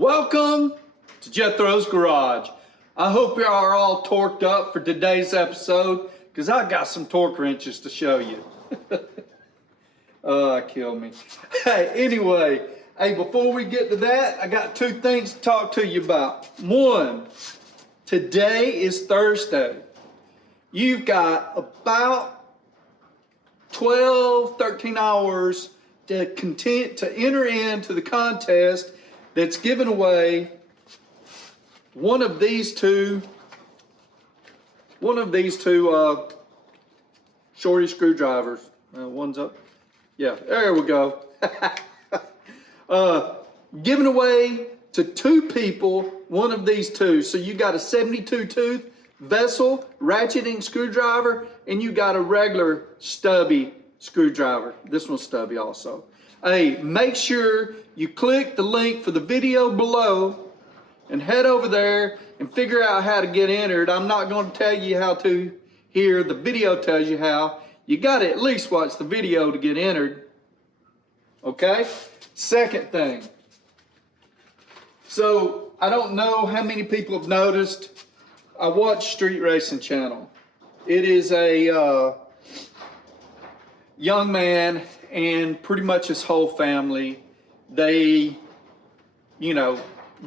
Welcome to Jethro's Garage. I hope you are all torqued up for today's episode because I got some torque wrenches to show you. Oh, kill me. Hey, anyway, before we get to that, I got two things to talk to you about. One, today is Thursday. You've got about 12, 13 hours to enter into the contest that's giving away one of these two shorty screwdrivers. One's up. Yeah, there we go. Giving away to two people one of these two. So you got a 72 tooth vessel ratcheting screwdriver, and you got a regular stubby screwdriver. This one's stubby also. Hey, make sure you click the link for the video below and head over there and figure out how to get entered. I'm not going to tell you how to here. The video tells you how. You got to at least watch the video to get entered. Okay? Second thing. So, I don't know how many people have noticed. I watch Street Racing Channel. It is a young man and pretty much his whole family. They, do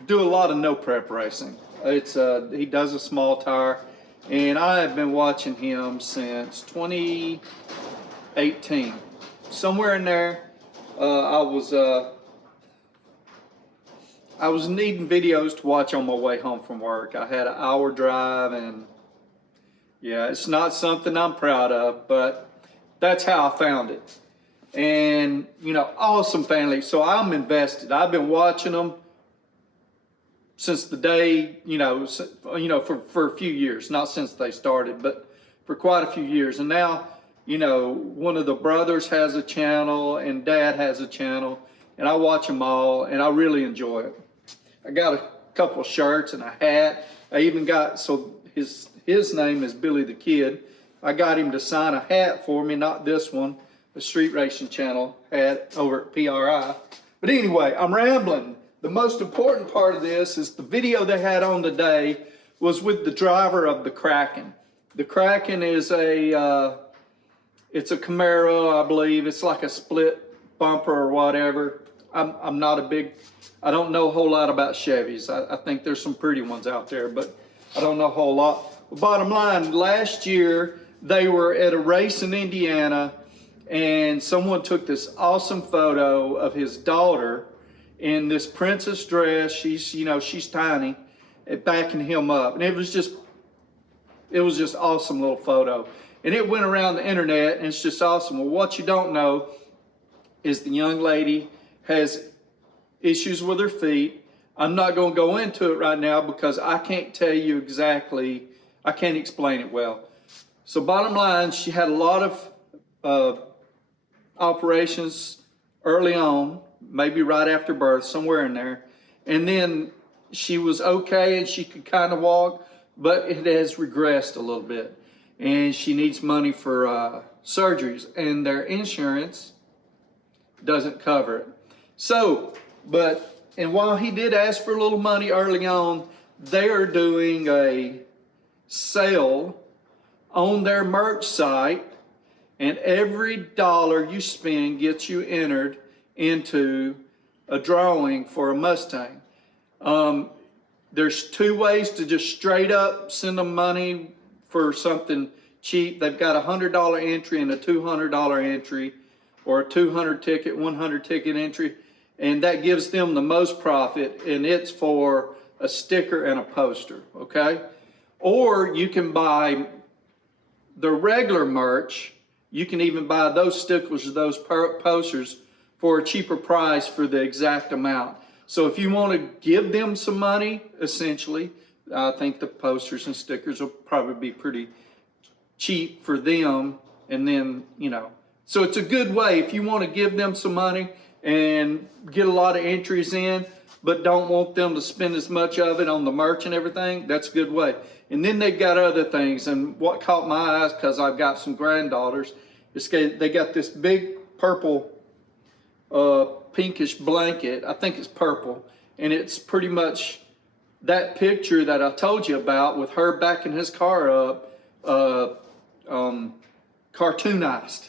a lot of no prep racing. He does a small tire, and I have been watching him since 2018. Somewhere in there, I was needing videos to watch on my way home from work. I had an hour drive, and yeah, it's not something I'm proud of, but that's how I found it. And, awesome family. So I'm invested. I've been watching them since the day, for a few years, not since they started, but for quite a few years. And now, one of the brothers has a channel and dad has a channel, and I watch them all, and I really enjoy it. I got a couple of shirts and a hat. I even got, so his name is Billy the Kid. I got him to sign a hat for me, not this one, the Street Racing Channel hat over at PRI. But anyway, I'm rambling. The most important part of this is the video they had on today was with the driver of the Kraken. The Kraken is it's a Camaro, I believe. It's like a split bumper or whatever. I'm not I don't know a whole lot about Chevys. I think there's some pretty ones out there, but I don't know a whole lot. But bottom line, last year they were at a race in Indiana, and someone took this awesome photo of his daughter in this princess dress. She's tiny, and backing him up, and it was just awesome little photo, and it went around the internet, and it's just awesome. Well, what you don't know is the young lady has issues with her feet. I'm not going to go into it right now because I can't tell you exactly. I can't explain it well. So bottom line, she had a lot of operations early on, maybe right after birth, somewhere in there. And then she was okay and she could kind of walk, but it has regressed a little bit. And she needs money for surgeries, and their insurance doesn't cover it. So, and while he did ask for a little money early on, they are doing a sale on their merch site, and every dollar you spend gets you entered into a drawing for a Mustang. There's two ways to just straight up send them money for something cheap. They've got a $100 entry and a $200 entry, or a 200 ticket, 100 ticket entry, and that gives them the most profit, and it's for a sticker and a poster, okay? Or you can buy the regular merch. You can even buy those stickers or those posters for a cheaper price for the exact amount. So if you want to give them some money, essentially, I think the posters and stickers will probably be pretty cheap for them. And then, so it's a good way if you want to give them some money and get a lot of entries in, but don't want them to spend as much of it on the merch and everything. That's a good way. And then they've got other things. And what caught my eyes, because I've got some granddaughters, is they got this big purple pinkish blanket. I think it's purple, and it's pretty much that picture that I told you about with her backing his car up, cartoonized.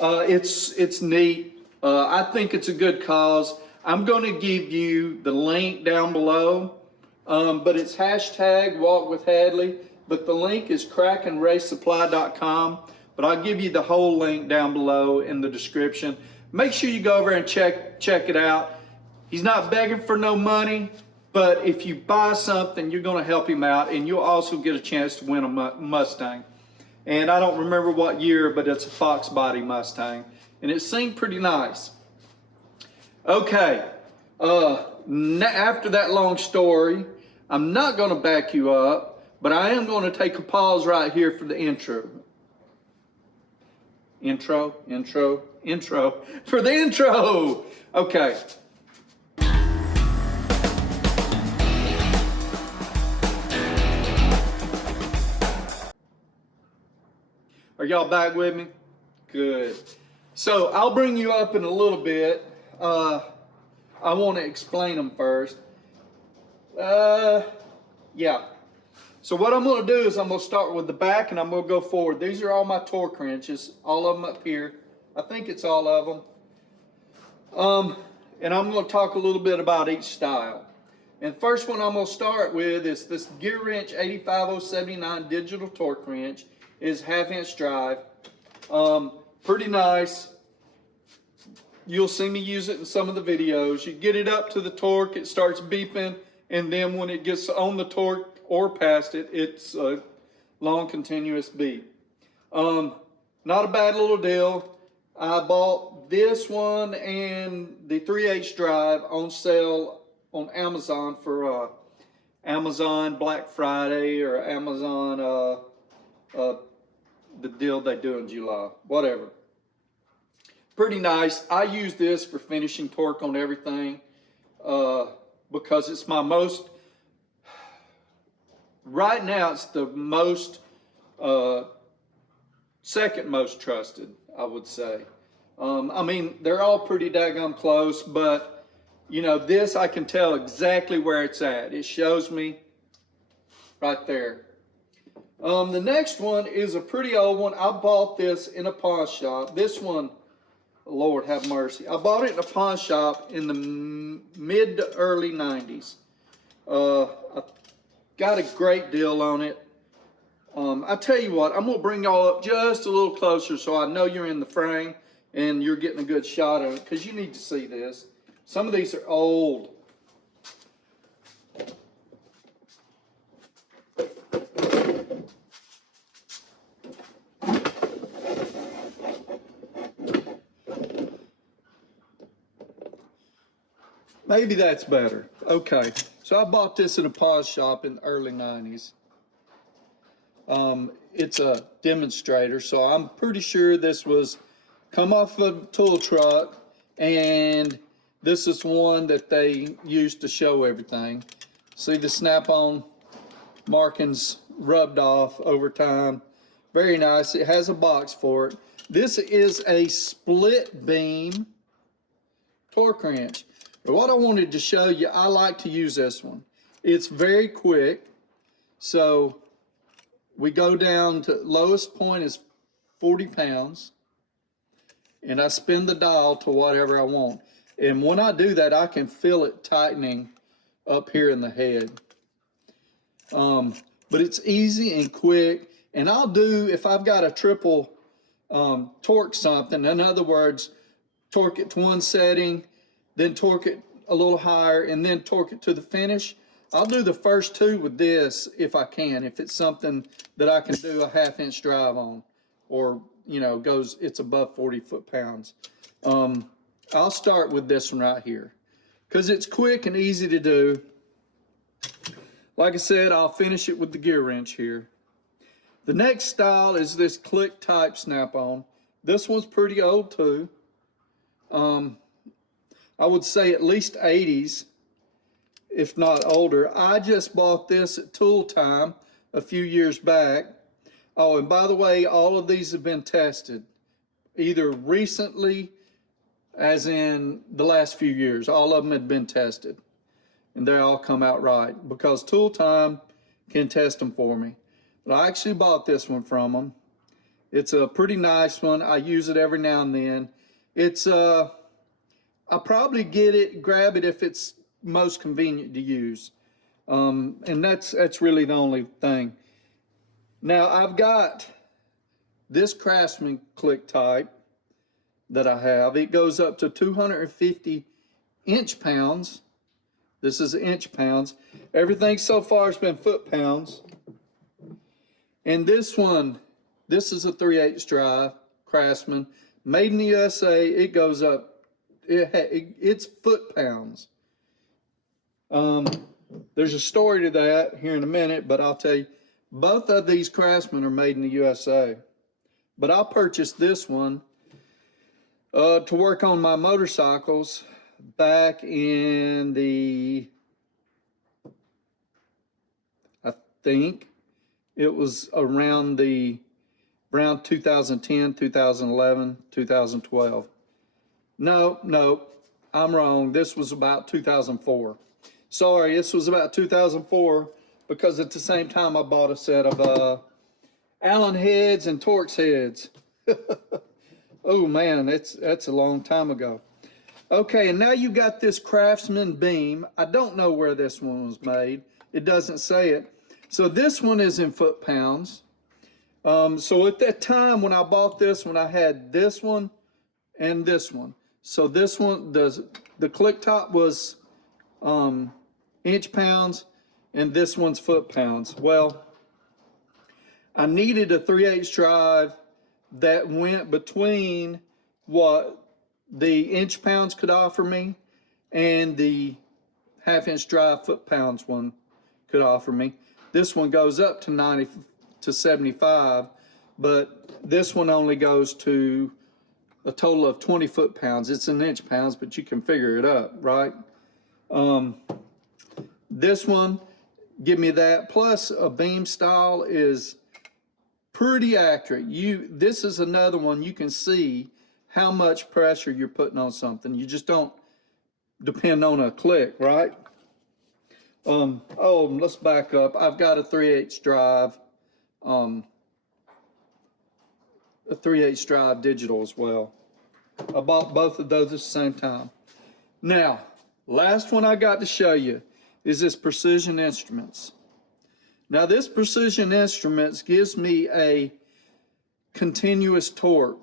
It's neat. I think it's a good cause. I'm going to give you the link down below, but it's hashtag Walk with Hadley, but the link is crackandracesupply.com, but I'll give you the whole link down below in the description. Make sure you go over and check it out. He's not begging for no money, but if you buy something, you're going to help him out, and you'll also get a chance to win a Mustang. And I don't remember what year, but it's a Fox body Mustang, and it seemed pretty nice. Okay, after that long story, I'm not going to back you up, but I am going to take a pause right here for the intro. Intro. For the intro. Okay. Are y'all back with me? Good. So I'll bring you up in a little bit. I want to explain them first. Yeah. So what I'm going to do is I'm going to start with the back and I'm going to go forward. These are all my torque wrenches, all of them up here. I think it's all of them. And I'm going to talk a little bit about each style. And first one I'm going to start with is this GearWrench 85079 digital torque wrench. Is 1/2" drive. Pretty nice. You'll see me use it in some of the videos. You get it up to the torque, it starts beeping, and then when it gets on the torque or past it, it's a long continuous beep. Not a bad little deal. I bought this one and the 3/8 drive on sale on Amazon for Amazon Black Friday or Amazon the deal they do in July, whatever. Pretty nice. I use this for finishing torque on everything because it's my most, right now it's the most, second most trusted, I would say. I mean, they're all pretty daggum close, but you know, this I can tell exactly where it's at. It shows me right there. The next one is a pretty old one. I bought this in a pawn shop. This one, Lord have mercy. I bought it in a pawn shop in the mid to early 90s. I got a great deal on it. I tell you what, I'm going to bring y'all up just a little closer so I know you're in the frame and you're getting a good shot of it because you need to see this. Some of these are old. Maybe that's better. Okay, so I bought this in a pawn shop in the early 90s. It's a demonstrator, so I'm pretty sure this was come off a tool truck, and this is one that they used to show everything. See the snap-on markings rubbed off over time. Very nice. It has a box for it. This is a split beam torque wrench. But what I wanted to show you, I like to use this one. It's very quick. So we go down to lowest point is 40 pounds. And I spin the dial to whatever I want. And when I do that, I can feel it tightening up here in the head. But it's easy and quick. And I'll do, if I've got a triple torque something, in other words, torque it to one setting, then torque it a little higher, and then torque it to the finish. I'll do the first two with this if I can, if it's something that I can do a 1/2" drive on, or you know, it's above 40 foot-pounds. I'll start with this one right here because it's quick and easy to do. Like I said, I'll finish it with the gear wrench here. The next style is this click type snap-on. This one's pretty old too. I would say at least 80s, if not older. I just bought this at Tool Time a few years back. Oh, and by the way, all of these have been tested, either recently, as in the last few years. All of them had been tested. and they all come out right, because Tool Time can test them for me. But I actually bought this one from them. It's a pretty nice one. I use it every now and then. It's I'll probably grab it if it's most convenient to use. And that's really the only thing. Now I've got this Craftsman click type that I have. It goes up to 250 inch-pounds. This is inch-pounds. Everything so far has been foot-pounds. And this one, this is a 3/8 drive, Craftsman, made in the USA. It goes up, it's foot-pounds. There's a story to that here in a minute, but I'll tell you, both of these Craftsmen are made in the USA. But I purchased this one to work on my motorcycles back in I think it was around 2010, 2011, 2012. No, I'm wrong. This was about 2004. Sorry, this was about 2004, because at the same time I bought a set of Allen heads and Torx heads. Oh man, that's a long time ago. Okay, and now you got this Craftsman beam. I don't know where this one was made. It doesn't say it. So this one is in foot-pounds. So at that time when I bought this one, I had this one and this one. So this one, the click top was inch-pounds, and this one's foot-pounds. Well, I needed a 3/8 drive that went between what the inch-pounds could offer me and the 1/2 inch drive foot-pounds one could offer me. This one goes up to 90 to 75, but this one only goes to a total of 20 foot-pounds. It's in inch-pounds, but you can figure it up, right? This one, give me that, plus a beam style is pretty accurate. This is another one you can see how much pressure you're putting on something. You just don't depend on a click, right? Oh, let's back up. I've got a 3/8 drive, a 3/8 drive digital as well. I bought both of those at the same time. Now, last one I got to show you is this Precision Instruments. Now this Precision Instruments gives me a continuous torque.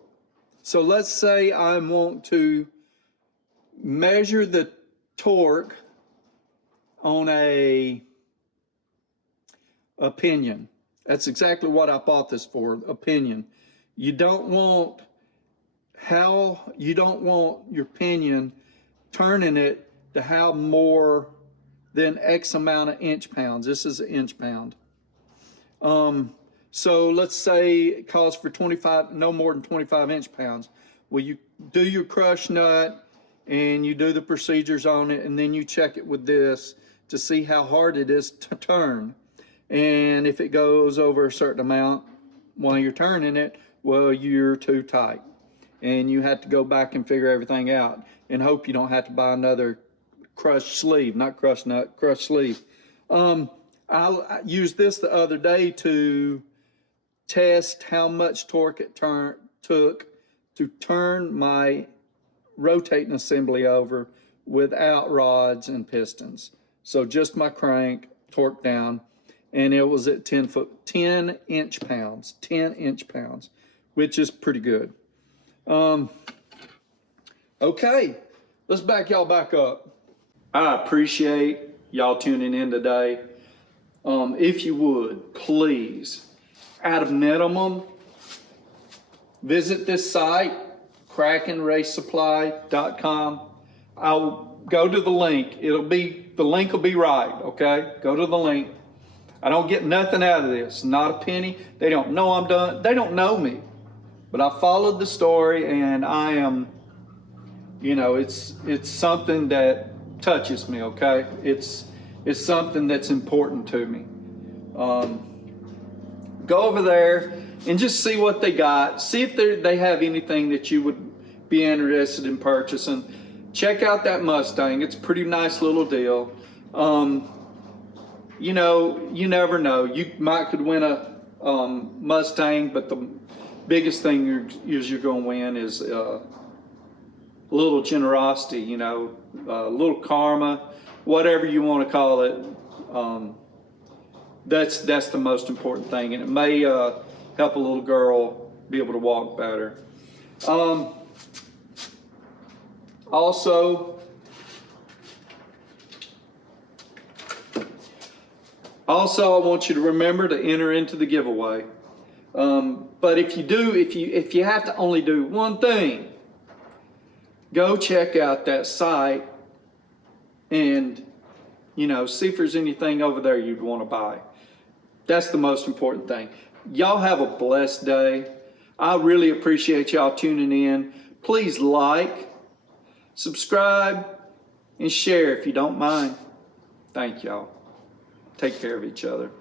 So let's say I want to measure the torque on a pinion. That's exactly what I bought this for, a pinion. You don't want your pinion turning it to have more than X amount of inch-pounds. This is an inch-pound. So let's say it calls for no more than 25 inch-pounds. Well, you do your crush nut and you do the procedures on it, and then you check it with this to see how hard it is to turn. And if it goes over a certain amount while you're turning it, well, you're too tight. And you have to go back and figure everything out and hope you don't have to buy another crushed sleeve, not crushed nut, crushed sleeve. I used this the other day to test how much torque it took to turn my rotating assembly over without rods and pistons. So just my crank, torque down, and it was at 10 inch-pounds, which is pretty good. Okay, let's back y'all back up. I appreciate y'all tuning in today. If you would, please, at a minimum, visit this site, KrakenRaceSupply.com. I'll go to the link. The link will be right, okay? Go to the link. I don't get nothing out of this, not a penny. They don't know I'm done. They don't know me. But I followed the story, and I am, it's something that touches me, okay? It's something that's important to me. Go over there and just see what they got. See if they have anything that you would be interested in purchasing. Check out that Mustang. It's a pretty nice little deal. You know, you never know. You might could win a Mustang, but the biggest thing you're going to win is a little generosity. You know, a little karma, whatever you want to call it. That's the most important thing, and it may help a little girl be able to walk better. Also, I want you to remember to enter into the giveaway. But if you do, if you have to only do one thing, go check out that site and, you know, see if there's anything over there you'd want to buy. That's the most important thing. Y'all have a blessed day. I really appreciate y'all tuning in. Please like, subscribe, and share if you don't mind. Thank y'all. Take care of each other.